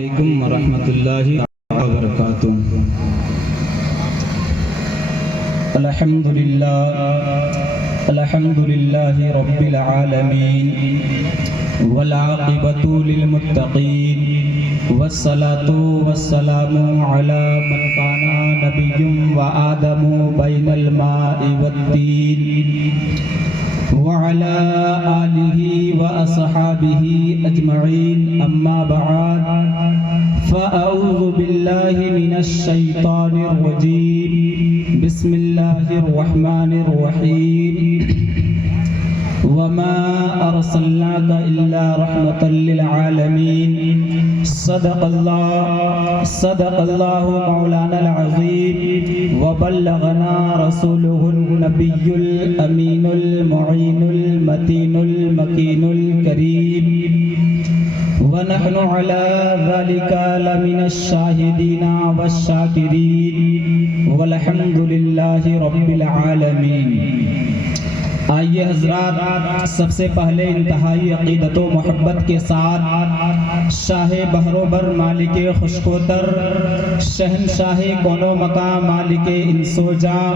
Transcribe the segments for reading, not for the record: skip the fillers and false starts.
علیکم ورحمۃ اللہ وبرکاتہ۔ الحمد للہ رب العالمین والعاقبۃ للمتقین والصلاة والسلام علی من کان نبی وآدم بین الماء والطین وعلى آلہ واصحابہ اجمعین، اما بعد فاعوذ باللہ من الشیطان الرجیم، بسم اللہ الرحمن الرحیم، وما ارسلناک الا رحمۃ للعالمین، صدق اللہ مولانا العظیم، وبلغنا رسولہ النبی الامین المعین المتین المکین الکریم، ونحن على ذلك لمن الشاہدین والشاکرین، والحمد للہ رب العالمین۔ آئیے حضرات، سب سے پہلے انتہائی عقیدت و محبت کے ساتھ شاہ بحر و بر مالک خوشکوتر، شہنشاہ کون و مقام مالک انس و جاں،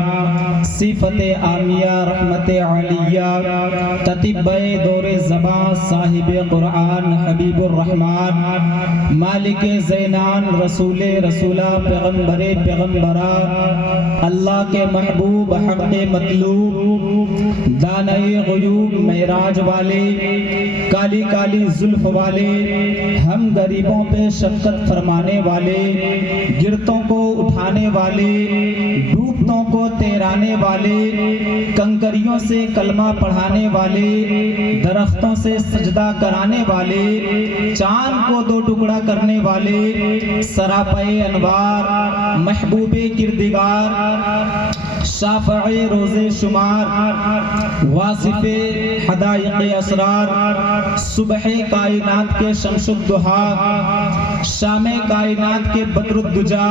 صفت عامیہ رحمت عالیہ، تتبع دور زباں صاحب قرآن حبیب الرحمن، مالک زینان رسول رسولہ پیغمبر پیغمبرہ، اللہ کے محبوب حق مطلوب، دانائی غیوب معراج والے، کالی کالی زلف والے، ہم غریبوں پہ شفقت فرمانے والے، گرتوں کو اٹھانے والے، ڈوبتوں کو تیرانے والے، کنکریوں سے کلمہ پڑھانے والے، درختوں سے سجدہ کرانے والے، چاند کو دو ٹکڑا کرنے والے، سراپے انوار، محبوب کردگار، شافع روز شمار، واصف حدائق اسرار، صبح کائنات کے شمس الضحیٰ، شام کائنات کے بدر الدجا،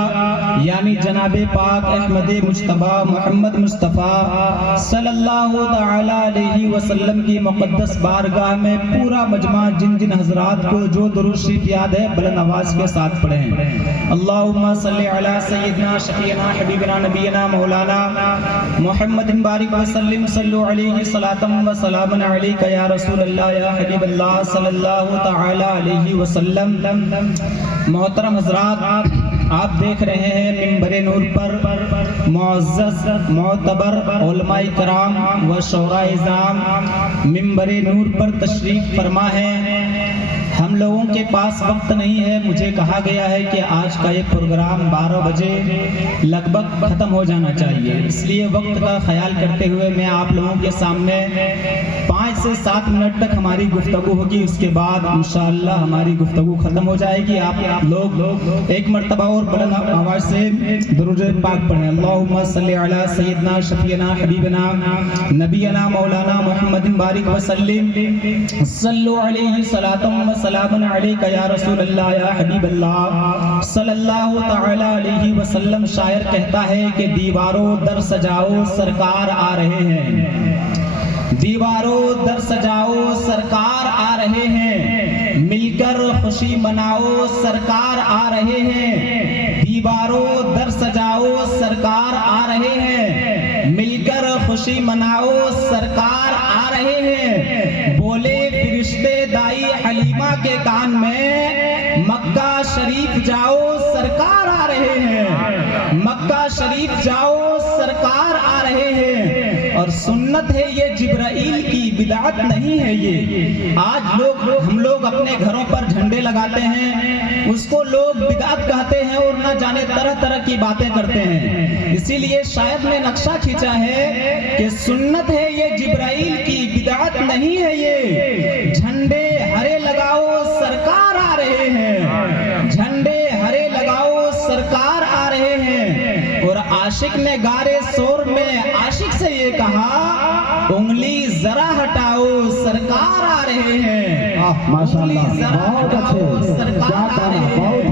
یعنی جناب پاک احمد مجتبیٰ محمد مصطفیٰ صلی اللہ تعالی علیہ وسلم کی مقدس بارگاہ میں پورا مجمع جن جن حضرات کو جو درود شریف یاد ہے بلند آواز کے ساتھ پڑھیں۔ اللہم صلی علی سیدنا شفیعنا حبیبنا نبینا مولانا محمد بارک وسلم، صلو علیہ صلاۃ و سلام علیک یا رسول اللہ یا حبیب اللہ صلی اللہ تعالی علیہ وسلم۔ محترم حضرات، آپ دیکھ رہے ہیں منبر نور پر معزز معتبر علماء کرام و شعراء اعظام منبر نور پر تشریف فرما ہے۔ ہم لوگوں کے پاس وقت نہیں ہے، مجھے کہا گیا ہے کہ آج کا یہ پروگرام 12 بجے لگ بھگ ختم ہو جانا چاہیے، اس لیے وقت کا خیال کرتے ہوئے میں آپ لوگوں کے سامنے 5 سے 7 منٹ تک ہماری گفتگو ہوگی، اس کے بعد انشاءاللہ ہماری گفتگو ختم ہو جائے گی۔ آپ لوگ ایک مرتبہ اور بلند آواز سے درود پاک پڑھیں۔ اللہم صلی علی سیدنا شفیعنا حبیبنا نبینا مولانا محمد بارک وسلم، صلو علیہ صلاۃ و سلام علیک یا رسول اللہ یا حبیب اللہ صلی اللہ تعالی علیہ وسلم۔ شاعر کہتا ہے کہ دیواروں در سجاؤ سرکار آ رہے ہیں، دیواروں در سجاؤ سرکار آ رہے ہیں، مل کر خوشی مناؤ سرکار آ رہے ہیں، دیواروں در سجاؤ سرکار آ رہے ہیں، مل کر خوشی مناؤ سرکار آ رہے ہیں۔ بولے فرشتے دائی حلیمہ کے کان میں، مکہ شریف جاؤ سرکار آ رہے ہیں، مکہ شریف جاؤ سرکار آ رہے ہیں۔ اور سنت ہے یہ جبرائیل کی، بدعت نہیں ہے یہ۔ آج ہم لوگ اپنے گھروں پر جھنڈے لگاتے ہیں، اس کو لوگ بدعت کہتے ہیں اور نہ جانے طرح طرح کی باتیں کرتے ہیں۔ اسی لیے شاید نے نقشہ کھینچا ہے کہ سنت ہے یہ جبرائیل کی، بدعت نہیں ہے یہ۔ جھنڈے ہرے لگاؤ سرکار آ رہے ہیں، جھنڈے ہرے لگاؤ سرکار آ رہے ہیں۔ اور عاشق نے گارے سور میں عاشق سے یہ کہا، انگلی ذرا ہٹاؤ سرکار آ رہے ہیں۔ ماشاءاللہ، بہت اچھے، بہت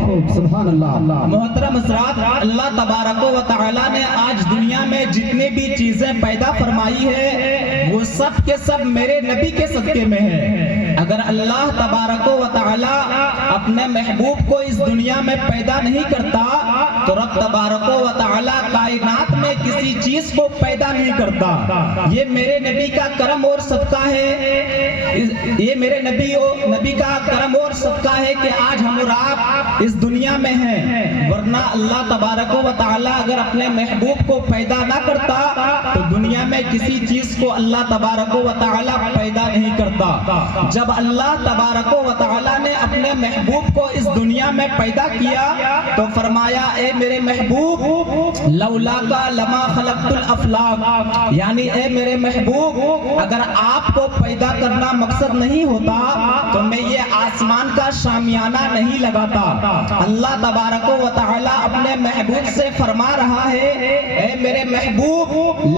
خوب، سبحان اللہ۔ محترم حضرات، اللہ تبارک و تعالی نے آج دنیا میں جتنے بھی چیزیں پیدا فرمائی ہے وہ سب کے سب میرے نبی کے صدقے میں ہے۔ اگر اللہ تبارک و تعالی اپنے محبوب کو اس دنیا میں پیدا نہیں کرتا تو رب تبارک و تعالی کائنات میں کسی چیز کو پیدا نہیں کرتا. یہ میرے نبی کا کرم اور صدقہ ہے، یہ میرے نبی کا کرم اور صدقہ ہے کہ آج ہم اور آپ اس دنیا میں ہیں، ورنہ اللہ تبارک و تعالی اگر اپنے محبوب کو پیدا نہ کرتا تو دنیا میں کسی چیز کو اللہ تبارک و تعالی پیدا نہیں کرتا. جب اللہ تبارک و تعالی نے اپنے محبوب کو اس دنیا میں پیدا کیا تو فرمایا اے میرے محبوب لولا کا لما خلقت الافلاق، یعنی اے میرے محبوب اگر آپ کو پیدا کرنا مقصد نہیں ہوتا تو میں یہ آسمان کا شامیانہ نہیں لگاتا. اللہ تبارک و تعالی اپنے محبوب سے فرما رہا ہے اے میرے محبوب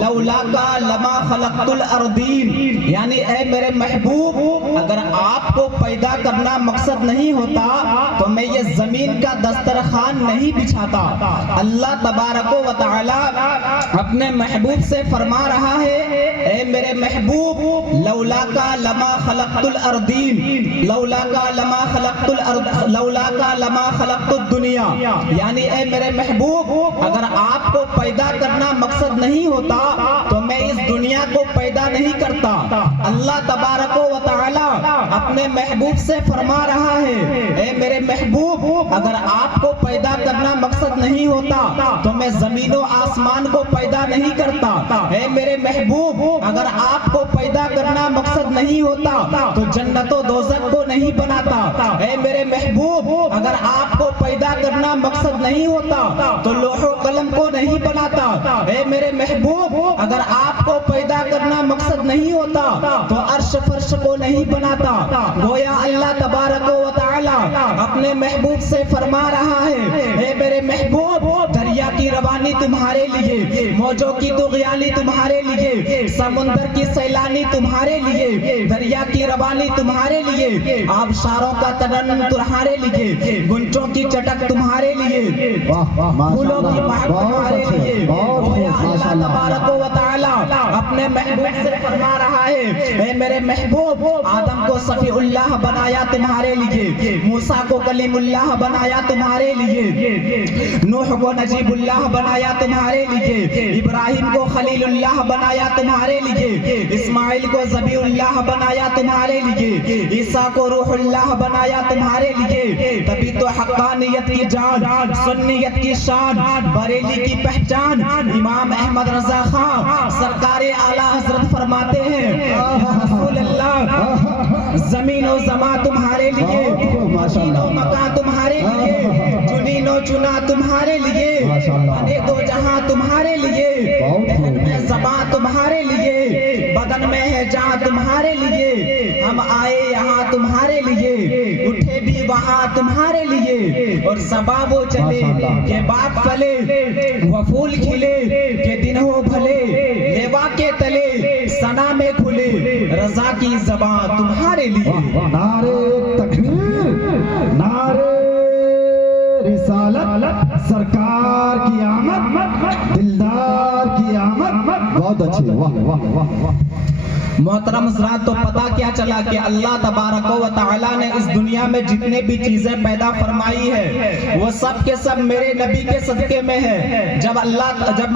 لولا کا لما خلقت الارضین، یعنی اے میرے محبوب اگر آپ کو پیدا کرنا مقصد نہیں ہوتا تو میں یہ زمین کا دسترخوان نہیں بچھاتا. اللہ تبارک و تعالی اپنے محبوب سے فرما رہا ہے اے میرے محبوب لولا کا لما خلقت الارضین، لولا کا لما خلقت الارض، لولا کا لما خلقت الدنیا، یعنی اے میرے محبوب اگر آپ کو پیدا کرنا مقصد نہیں ہوتا تو میں اس دنیا کو پیدا نہیں کرتا. اللہ تبارک و تعالی اپنے محبوب سے فرما رہا ہے اے میرے محبوب اگر آپ کو پیدا کرنا مقصد نہیں ہوتا تو میں زمین و آسمان کو پیدا نہیں کرتا. اے میرے محبوب اگر آپ کو پیدا کرنا مقصد نہیں ہوتا تو جنت و دوزخ کو نہیں بناتا. اے میرے محبوب اگر آپ کو پیدا کرنا مقصد نہیں ہوتا تو لوح و قلم کو نہیں بناتا. اے میرے محبوب اگر آپ کو پیدا کرنا مقصد نہیں ہوتا تو عرش فرش کو نہیں بناتا. گویا اللہ تبارک و تعالی اپنے محبوب سے فرما رہا ہے اے میرے محبوب دریا کی روانی تمہارے لیے، موجوں کی طغیانی تمہارے لیے، سمندر کی سیلانی تمہارے لیے، دریا کی روانی تمہارے لیے، آبشاروں کا ترنم تمہارے لیے، گنچوں کی چٹک تمہارے لیے، پھولوں کی مہک تمہارے لیے. اللہ تبارک و تعالی اپنے محبوب سے فرما رہا ہے اے میرے محبوب آدم کو صفی اللہ بنایا تمہارے لیے، موسیٰ کو کلیم اللہ بنایا تمہارے لیے، نوح کو نجیب اللہ بنایا تمہارے لیے، ابراہیم کو خلیل اللہ بنایا تمہارے لیے، اسماعیل کو ذبیح اللہ بنایا تمہارے لیے، عیسیٰ کو روح اللہ بنایا تمہارے لیے. تبھی تو حقانیت کی جان، سنیت کی شان، بریلی کی پہچان امام احمد رضا خان سرکار اعلیٰ حضرت فرماتے ہیں رسول اللہ زمین و زمان تمہارے لیے، مکین و مکان تمہارے لیے، چنین و چنا تمہارے لیے، بنے دو جہاں تمہارے لیے، دہن میں زبان تمہارے لیے، بدن میں ہے جان تمہارے لیے، ہم آئے یہاں تمہارے لیے، اٹھے بھی وہاں تمہارے لیے، اور زباں وہ چلے کہ باغ پھلے، وہ پھول کھلے کہ دن ہو بھلے، لیوا کے تلے ثنا میں کھلے، رضا کی زبان تمہارے لیے. نعرے تکبیر، نعرے رسالت، سرکار کی آمد، دلدار کی آمد. بہت اچھے، واہ واہ واہ واہ. محترم حضرات تو پتہ کیا چلا کہ اللہ تبارک و تعالی نے اس دنیا میں جتنے بھی چیزیں پیدا فرمائی ہے وہ سب کے سب میرے نبی کے صدقے میں ہے. جب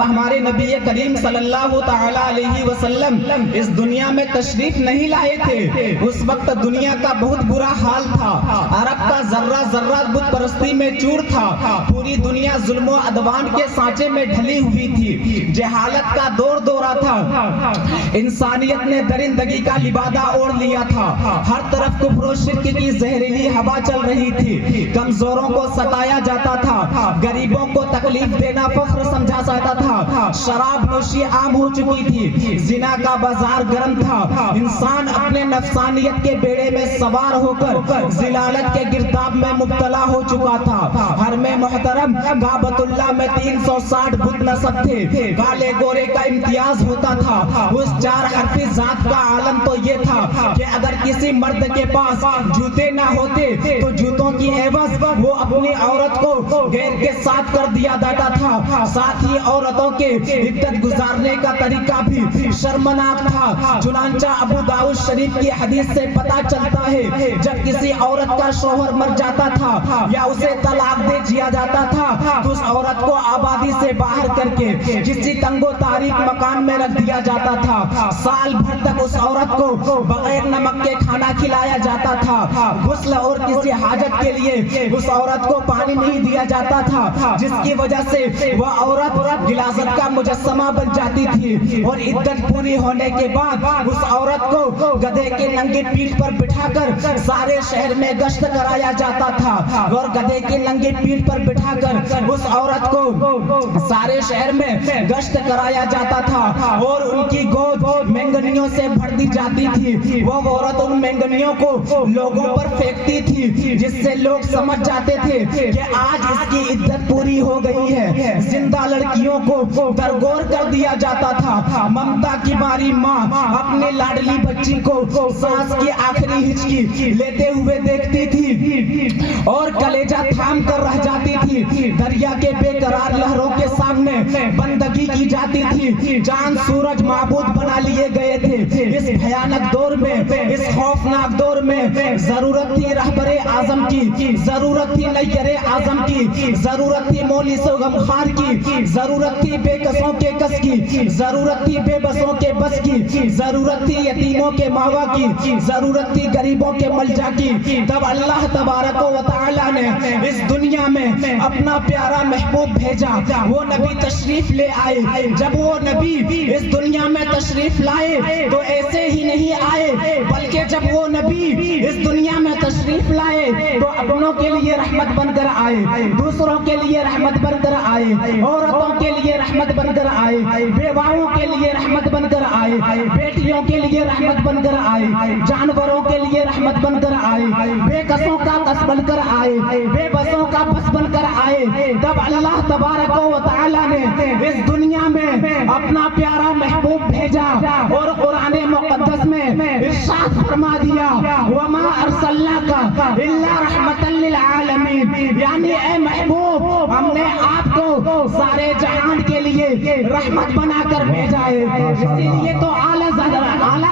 ہمارے نبی کریم صلی اللہ تعالی علیہ وسلم اس دنیا میں تشریف نہیں لائے تھے اس وقت دنیا کا بہت برا حال تھا. عرب کا ذرہ ذرہ بت پرستی میں چور تھا. پوری دنیا ظلم و عدوان کے سانچے میں ڈھلی ہوئی تھی. جہالت کا دور دورہ تھا. انسانیت نے درندگی کا لبادہ اوڑھ لیا تھا. ہر طرف کفر و شرک کی زہریلی ہوا چل رہی تھی. کمزوروں کو ستایا جاتا تھا. غریبوں کو تکلیف دینا فخر سمجھا جاتا تھا. شراب نوشی عام ہو چکی تھی. زنا کا بازار گرم تھا. انسان اپنے نفسانیت کے بیڑے میں سوار ہو کر ذلالت کے گرداب میں مبتلا ہو چکا تھا. حرم محترم کعبۃ اللہ میں 360 بت نصب تھے. کالے گورے کا امتیاز ہوتا تھا. اس چار حرفی ذات ذات کا عالم تو یہ تھا کہ اگر کسی مرد کے پاس جوتے نہ ہوتے تو جوتوں کی عوض وہ اپنی عورت کو غیر کے ساتھ کر دیا جاتا تھا. ساتھ ہی عورتوں کے عدت گزارنے کا طریقہ بھی شرمناک تھا. چنانچہ ابو داؤد شریف کی حدیث سے پتہ چلتا ہے جب کسی عورت کا شوہر مر جاتا تھا یا اسے طلاق دے دیا جاتا تھا تو اس عورت کو آبادی سے باہر کر کے کسی تنگ و تاریک مکان میں رکھ دیا جاتا تھا. سال بھر تک اس عورت کو بغیر نمک کے کھانا کھلایا جاتا تھا. غسل اور کسی حاجت کے لیے اس عورت کو پانی نہیں دیا جاتا تھا جس کی وجہ سے وہ عورت غلاظت کا مجسمہ بن جاتی تھی. اور عدت پوری ہونے کے بعد اس عورت کو گدھے کے ننگی پیٹھ پر بٹھا کر سارے شہر میں گشت کرایا جاتا تھا. اور گدھے کی ننگی پیٹھ پر بٹھا کر اس عورت کو سارے شہر میں گشت کرایا جاتا تھا اور ان کی گود مینگنیوں سے بھر دی جاتی تھی. وہ عورت ان مینگنیوں کو لوگوں پر پھینکتی تھی جس سے لوگ سمجھ جاتے تھے کہ آج اس کی عدت پوری ہو گئی ہے. زندہ لڑکیوں کو درگور کر دیا جاتا تھا. ممتا کی باری ماں اپنے لاڈلی بچی کو سانس کی آخری ہچکی لیتے ہوئے دیکھتی تھی اور کلیجہ تھام کر رہ جاتی تھی. دریا کے بے قرار لہروں کے سامنے بندگی کی جاتی تھی. چاند سورج معبود بنا لیے گئے تھے. اس بھیانک دور میں اس خوفناک دور میں ضرورت تھی رہبر اعظم کی, ضرورت تھی نیر اعظم کی, ضرورت تھی مولس و غمخوار کی, ضرورت تھی بے کسوں کے کس کی, ضرورت تھی بے بسوں کے بس کی, ضرورت تھی یتیموں کے ماوا کی, ضرورت تھی غریبوں کے ملجا کی. تب اللہ تبارک و تعالی نے اس دنیا میں اپنا پیارا محبوب بھیجا. وہ نبی تشریف لے آئے. جب وہ نبی اس دنیا میں تشریف لائے تو ایسے ہی نہیں آئے بلکہ جب وہ نبی اس دنیا میں تشریف لائے تو اپنوں کے لیے رحمت بن کر آئے, دوسروں کے لیے رحمت بن کر آئے, عورتوں کے لیے رحمت بن کر آئے, بیواؤں کے لیے رحمت بن کر آئے, بیٹیوں کے لیے رحمت بن کر آئے, جانوروں کے لیے رحمت بن کر آئے, بے کسوں کا کس بن کر آئے, بے بسوں کا بس بن کر آئے. تب اللہ تبارک و تعالی نے اس دنیا میں اپنا پیارا محبوب بھیجا اور قرآن مقدس میں ارشاد فرما دیا وما ارسلناک الا رحمۃ للعالمین, یعنی اے محبوب ہم نے آپ کو سارے جہان کے لیے رحمت بنا کر بھیجا ہے. اسی لیے تو اعلیٰ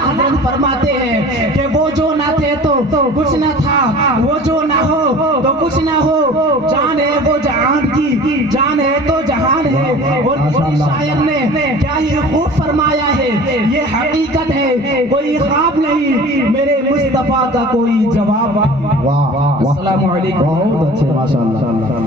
حضرت فرماتے ہیں کہ وہ جو نہ تھے تو کچھ نہ تھا, وہ جو نہ ہو تو کچھ نہ ہو, جان ہے وہ جہان کی, جان ہے تو جہان ہے. اور کسی شاعر نے کیا ہی خوب فرمایا ہے, یہ حقیقت ہے کوئی خواب نہیں, میرے مصطفیٰ کا کوئی جواب. واہ واہ, السلام علیکم. بہت اچھے, ماشاءاللہ.